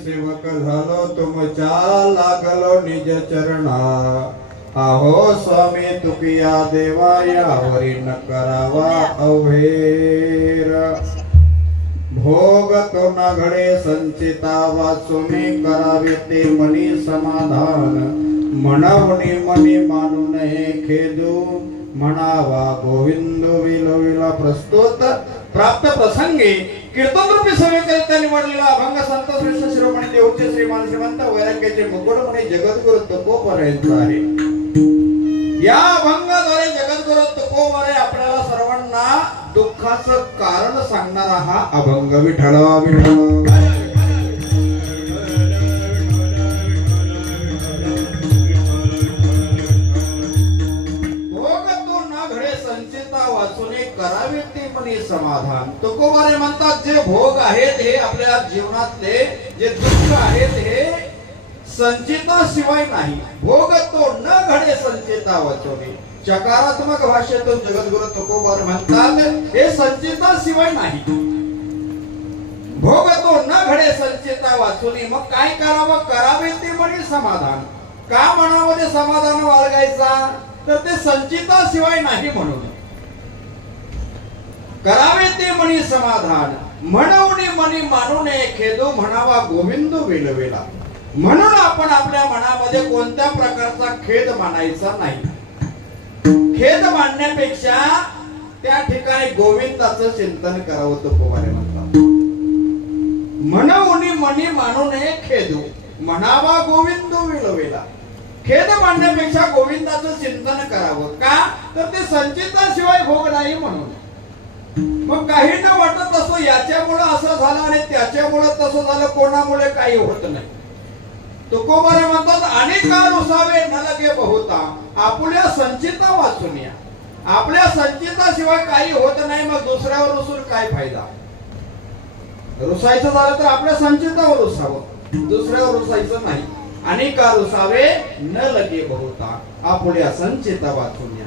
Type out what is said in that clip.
सेवक झालो तुमच्या लागलो निज चरणा. आहो स्वामी तुकिया देवा यावरी न करावा अवहेर. भोग तो न घडे संचिता वाचुनी करावे ते मनी समाधान. म्हणवणी मनी मानू नये खेदू. म्हणावा गोविंद विलविला प्रस्तुत. प्राप्त प्रसंगी कीर्तन रूपी सवेकरित्या निवडलेला अभंग संत श्रेष्ठ शिरोमणी देवचे श्रीमान श्रीमंत वैराग्याचे मुकुटमणी जगद्गुरु तुकोपर्यंत आहे. या अभंगाद्वारे जगद्गुरु तुकोबारे आपल्याला सर्वांना दुःखाचं कारण सांगणारा हा अभंग विठ्ठल विठ्ठल. चिंता वाचूने करावे ते मनी समाधान. तुकोबारे म्हणतात जे भोग आहेत हे आपल्या जीवनातले जे दुःख आहेत हे संचिता शिवाय नाही. भोग तो न घडे संचिता वाचवणे चकारात्मक भाषेतून जगद्गुरु तुकोबार म्हणतात हे संचिता शिवाय नाही. भोग तो न घडे संचिता वाचुनी मग काय करावं? करावे ते म्हणे समाधान. का मनामध्ये समाधान बाळगायचा? तर ते संचिता शिवाय नाही म्हणून. करावे ते म्हणी समाधान. म्हणून मनी मानू नये खेदो म्हणावा गोविंद वेलवेला. म्हणून आपण आपल्या मनामध्ये कोणत्या प्रकारचा खेद मानायचा नाही. खेद मानण्यापेक्षा त्या ठिकाणी गोविंदाचं चिंतन करावं तो पोवारे म्हणतात. म्हणून मनी मानू नये खेदू म्हणावा गोविंद विलवेला. खेद मांडण्यापेक्षा गोविंदाचं चिंतन करावं का? तर ते संचिताशिवाय भोग नाही म्हणून. मग काही न वाटत असो याच्यामुळं असं झालं आणि त्याच्यामुळं तसं झालं कोणामुळे काही होत नाही. तुकोबारे म्हणतात अनेक नुसावे नलगे न लगे बहुता. आपल्या संचिता वाचून या. आपल्या संचिताशिवाय काही होत नाही मग दुसऱ्यावर रुसून काय फायदा? रुसायचं झालं तर आपल्या संचितावर रुसावं. दुसऱ्यावर रुसायचं नाही. अनेका रुसावे न लगे बहुता. आपल्या संचिता वाचून या.